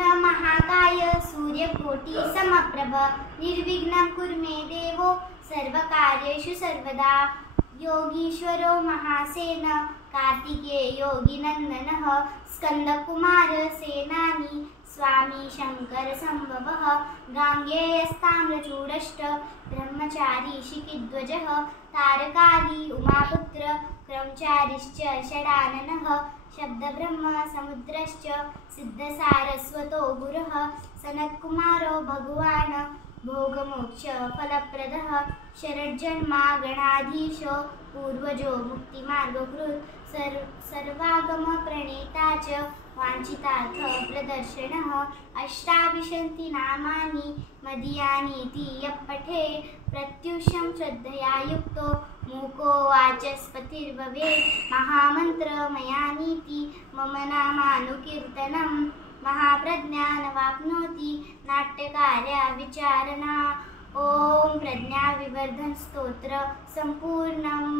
महाकाय सूर्यकोटि समप्रभ निर्विघ्नं कुरु मे देवो सर्वकार्येषु सर्वदा। योगीश्वरो महासेन कार्तिकेयो योगिनन्दनः स्कन्दकुमार सेनानी स्वामी शङ्करसम्भवः गाङ्गेयस्ताम्रचूडश्च ब्रह्मचारी शिखिध्वजः तारकादी उमापुत्र क्रमचारिश्च षडाननः शब्दब्रह्म समुद्रश्च सिद्धसारस्वतो गुरुः सनत्कुमारो भगवान् भोगमोक्षफलप्रदः शरज्जन्मा गणाधीशो पूर्वजो मुक्तिमार्गकृत् सर्वागमप्रणेता च वाञ्छितार्थप्रदर्शनः अष्टाविंशति नामानि मदीयानीति यः पठेत् प्रत्युषं श्रद्धया युक्तो मूको वाचस्पतिर्भवेत् महामन्त्रमयानीति मम नामानुकीर्तनं महाप्रज्ञानवाप्नोति नाट्यकार्यविचारणा। ओम प्रज्ञाविवर्धन स्तोत्र संपूर्णम्।